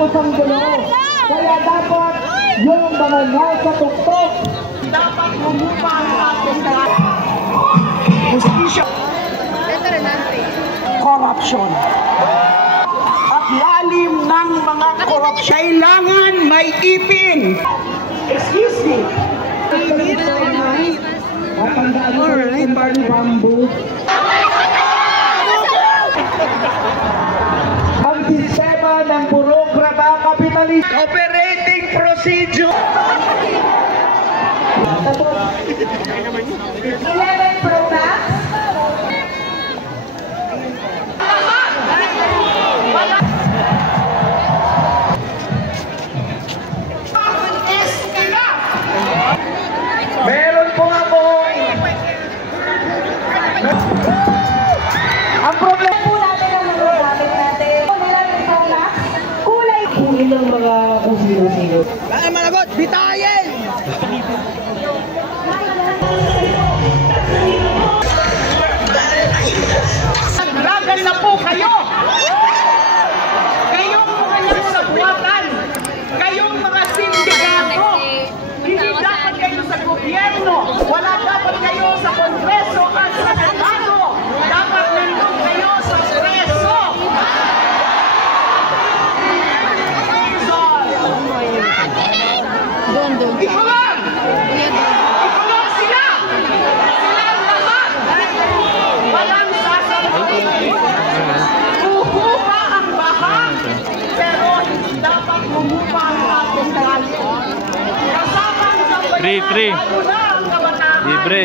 matapos ang gulo. Kaya dapat yung mga nasa tuktok dapat humupa ang ating justisya, corruption. At lalim ng mga korupsyon, kailangan may ipin. Excuse me. Matandaan mo yung bamboo. Ang sistema ng burokrata kapitalist operating procedure. Ilan programs? Meron po ako. Ang problema po natin ang mga gamit natin. Kulay po ilang mga kung sino-sino. Ay managot, bitayin! Ragal na po kayo! Kayong mga nagsabuatan, kayong mga sindikato, hindi dapat kayo sa gobyerno, wala dapat kayo sa Kongreso at sa Senado, dapat nandun kayo sa preso! Ikulong! Ikulong sila! Silang lahat! Walang sasabihin! Huhupa ang baha! Pero hindi dapat humupa ang ating galit. Kasama ang kabayan, lalo na ang kabataan, libre.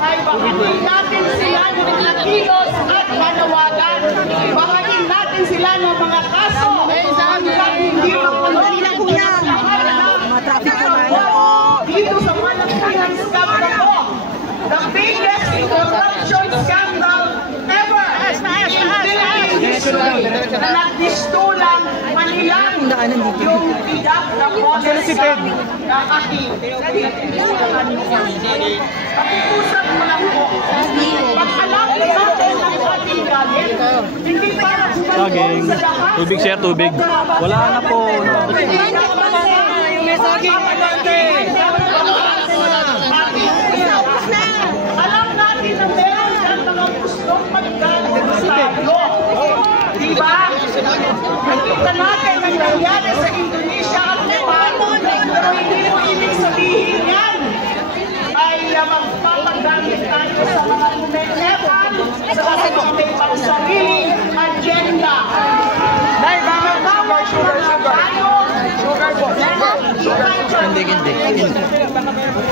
ay bakatin natin sila ng mga kilos at panawagan. Bakatin natin sila ng mga kaso. Hanggang hindi makulong ang lahat ng traffic dito sa Malacanang scandal, the biggest corruption scandal ever in Philippine history, na nagdistulang Manilang yung bidak na modesang na aking pakiusap mo lang po, pagkalapin natin ang ating galit, hindi para bumalik sa lahat. Tubig sir, tubig. Wala na po. Alam natin na meron dyan mga gustong magkakasalo. Diba? Nakita natin ang nangyari sa Indonesia at Nepal. Pero hindi mo ibig sabihin yan ay magpapagamit tayo sa mga Nepal sa mga may pangsariling agenda.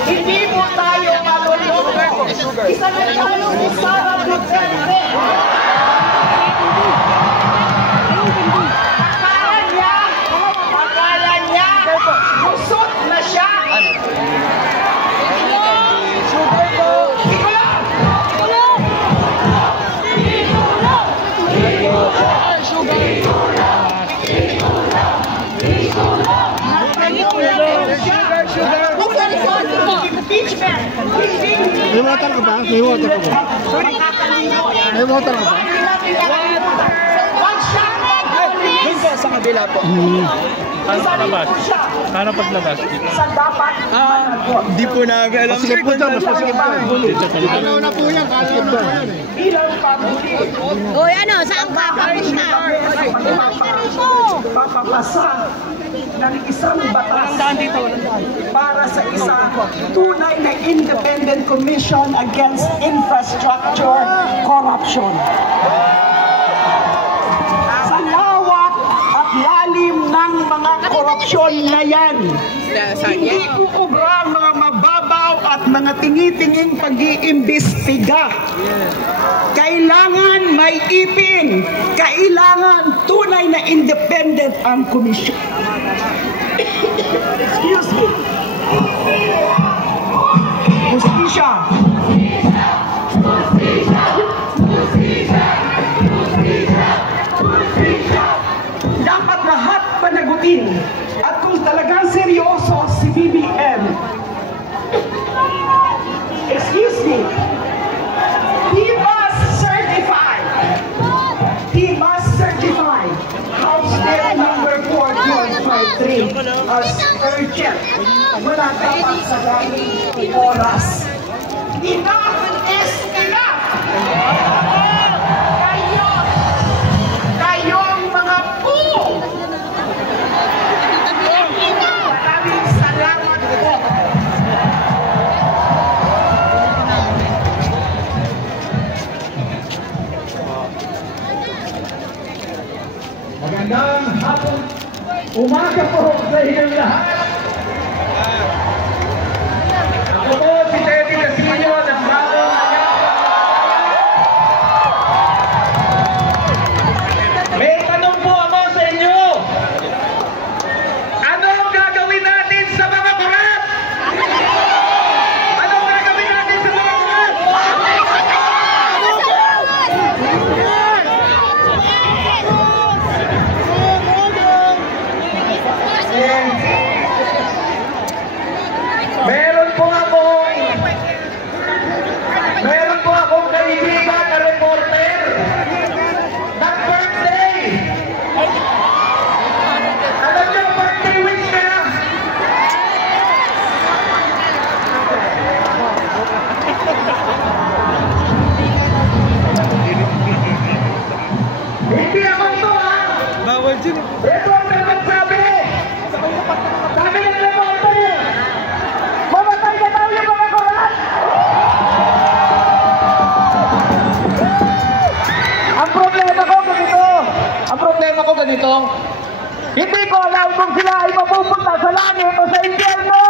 Hindi po tayo maluloko. Isa na tayo si Sara Duterte. Akala niya, kusot na siya. May water ka ba? May water ka ba? May water ka ba? Doon po sa kabila po. Paglabas. Paano paglabas? Sa dapat Hindi po nag-alam. Sige po dyan. Mas masikip po. Ano na po yan? bilang pamuli. Uy, ano? Saan ka? Papunta? Papapasa ng isang batas para sa isang tunay na independent commission against infrastructure corruption. Sa lawak at lalim ng mga korupsyon na yan, hindi ukubra ang mga mababaw at mga tingi-tinging pag-iimbestiga. Kailangan may ipin, kailangan tunay na independent ang komisyon. Excuse me. Justisya. Dapat lahat panagutin. At kung talagang seryoso si BBM, excuse me, he must certify House Bill number 40 3 as urgent. Wala dapat sa daming oras. Enough is enough! Kayo ang mga po! Maraming salamat po! Magandang hapon, umaga po sa inyong lahat. Ako po si Teddy Casino ng Bagong Ayan. May tanong po ako sa inyo. Ano ang gagawin natin sa mga korap? Ano ang gagawin natin sa mga korap? Meron po akong kaibigan na reporter. Nag-birthday. Alam niyo, birthday wish niya. Hindi ako ito, ha? Bawal dyan. Reporter magsabi. Sabi ng reporter, mamatay na daw yung mga korat. Ang problema ko ganito. Hindi ko alam kung sila ay mapupunta sa langit o sa impyerno.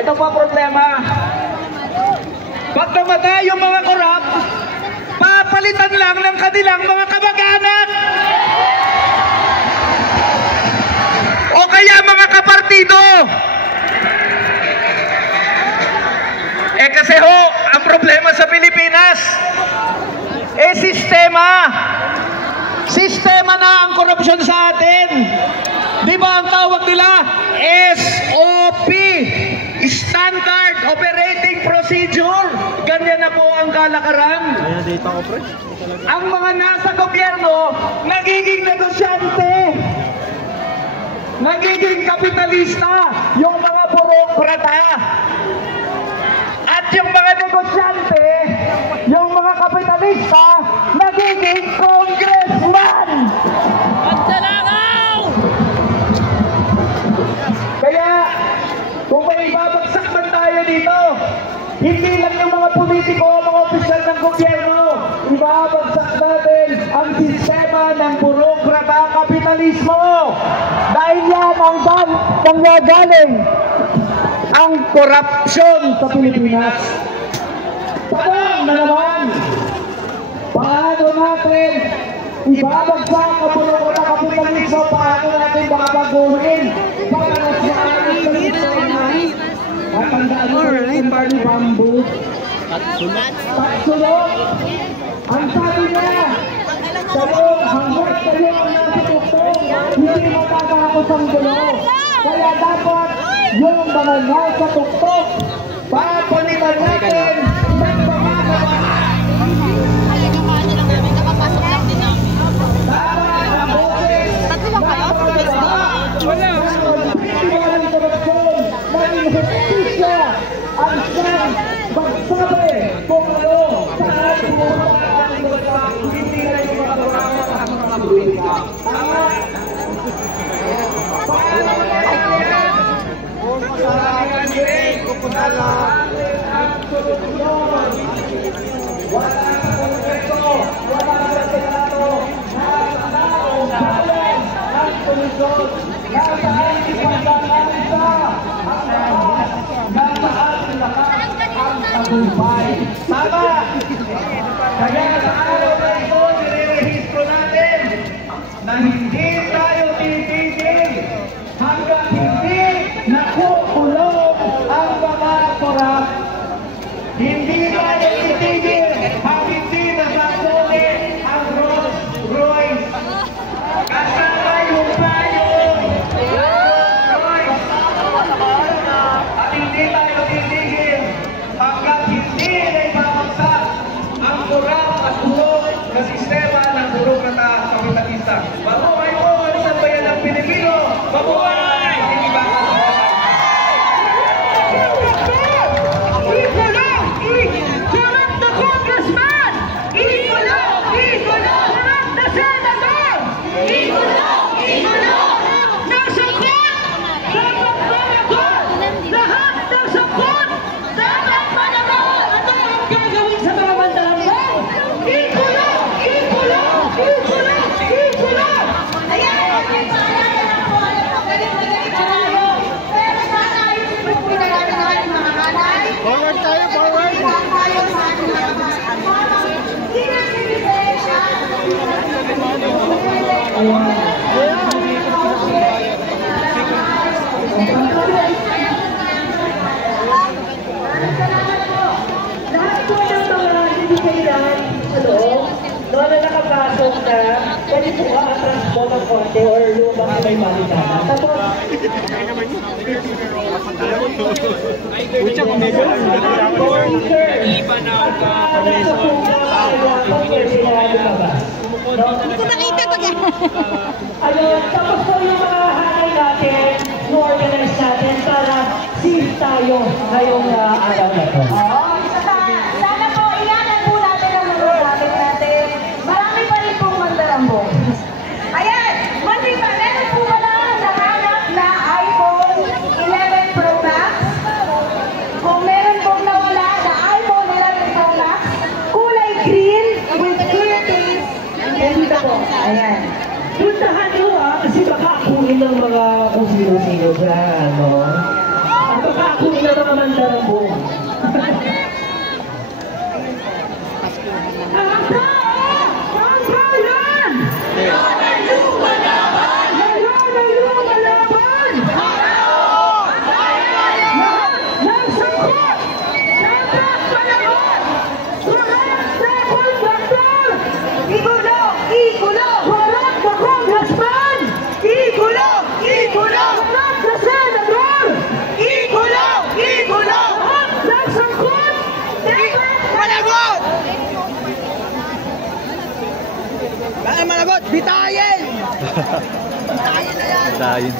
Ito pa problema. Pag namatay yung mga korap, papalitan lang ng kanilang mga kamag-anak. O kaya mga kapartido. Kasi ho, ang problema sa Pilipinas, sistema na ang korupsyon sa atin. Di ba ang tawag nila? SOP, Standard Operating Procedure. Ganyan na po ang kalakaran. Ang mga nasa gobyerno, nagiging negosyante, nagiging kapitalista, yung mga burokrata. At yung mga negosyante, yung mga kapitalista, nagiging congressman. Kaya, kung may babagsak man tayo dito, hindi lang yung mga politiko o mga opisyal ng gobyerno, ibabagsak natin ang sistema ng burokrata kapitalismo. Dahil yan ang nanggagaling ang korupsyon sa Pilipinas. Tanong na naman, paano natin ibabagsak ang burokrata kapitalismo? Paano natin babaguhin para sa ating Pilipinas? Matandaan mo rin parang bamboo. Patsulot. Ang sabi niya, hanggang kayo ang nasa tuktong, hindi matatapos ang gulo. Kaya dapat yung mga nasa tuktok, papalitan natin ng mga ang siyang magsabi kung ano saan pumunta ang mga hindi na yung mga kurama at mga politika. Tama? Paano natin kung masalayan din natin ang solusyon? Wala sa Kongreso, wala sa Senado, nasa taong bayan ang solusyon. Nasa hindi pagkakalisa ang lahat. Nasaan lahat ang tagumpay. Tama! Kaya sa araw na ito, nirerehistro natin na hindi tayo titigil hanggang hindi nakukulong ang mga korap. Hindi tayo titigil hanggang hindi nasasuli ang Rolls Royce. Kasama yung tayo. Rolls Royce. At transport ng korte or lumang may malikana. Tapos, Hindi ko makita pag... ayun, tapos po yung mga hanay natin, no-organize natin para safe tayo ngayong araw na to. Sana po, iyanan po natin ang mga gamit natin. Marami pa rin pong mandarambong. Ayan, mali pa, meron po pala nahanap na iPhone 11 Pro Max. Kung meron pong nawala na iPhone 11 Pro Max, kulay green with clear case. Yan dito po. Ayan. Puntahan nyo kasi baka akuin ng mga kung sino-sino dyan, no? At baka akuin ng mga mandarambong. Managot! Bitayin! Bitayin.